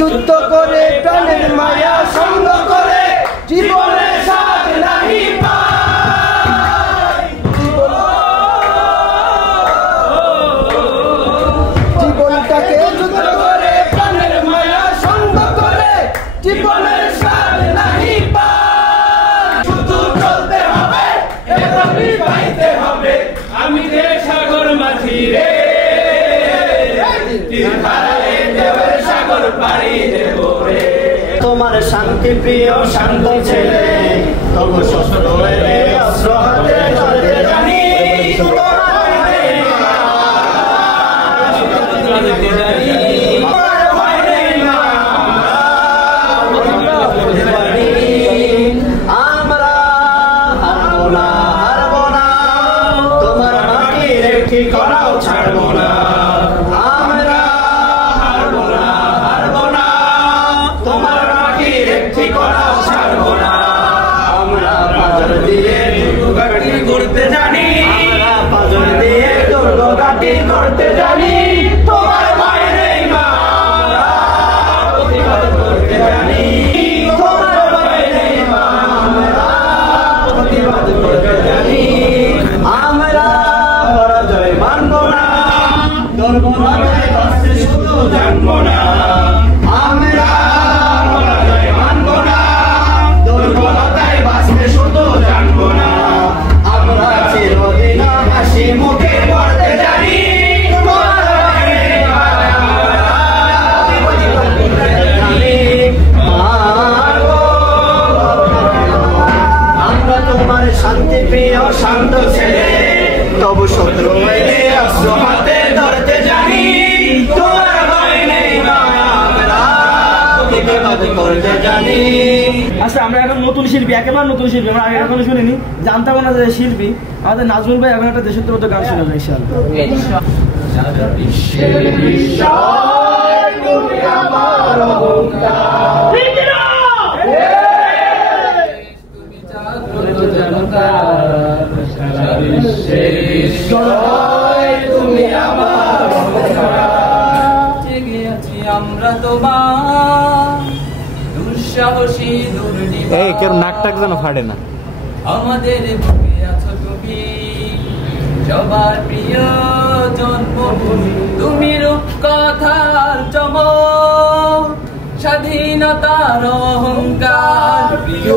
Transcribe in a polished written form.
যুদ্ধ করে প্রাণের মায়া সঙ্গ করে জীবনের স্বাদ নাহি পাই, জীবনটাকে যুদ্ধ করে প্রাণের মায়া সঙ্গ করে জীবনের স্বাদ নাহি পাই। শুধু চলতে হবে এভাবেই পাইতে হবে, আমি যে সাগর মাঝি রে সাগর পাড়ি দেব রে। তোমার শান্তি প্রিয় শান্ত ছেলে তবু শস্ত্র এলে অস্ত্র হাতে ধরতে জানি, আমরা হারবো না হারবো না, তোমার মাটির একটি করাও ছাড়বো না। করতে জানি পাজর দিয়ে দুর্গ ঘাটি করতে জানি, তোমার ভয় নেই মা প্রতিবাদ করতে জানি, তোমার ভয় নেই মা প্রতিবাদ করতে জানি। আমরা পরাজয় মানব না, দুর্বলতায় বাঁচতে শুধু জানবো না। আমরা পরাজয় মানব না, দুর্বলতায় বাঁচতে শুধু জানবো না। আমরা চিরদিন হাসি মুখে পড়তে জানি, আমরা তোমার শান্তি প্রিয় শান্ত ছেলে তবু শত্রু এলে অস্ত্র হাতে ধরতে জানি, তোমার ভয় নেই মা আমরা প্রতিবাদ করতে জানি। আচ্ছা, আমরা এখন নতুন শিল্পী, একেবারে নতুন শিল্পী, আমরা আগে এখনো শুনিনি, জানতাম না যে শিল্পী আমাদের নাজমুল ভাই এখন একটা দেশাত্মবোধক গান শোনা যায় আমরা তোমার দুঃসাহসী এই কেউ নাকটাক যেন ফাড়ে না, আমাদের বুকে আছো তুমি সবার প্রিয় জন্মভূমি, তুমি রূপকথার চমক স্বাধীনতার অহংকার, প্রিয়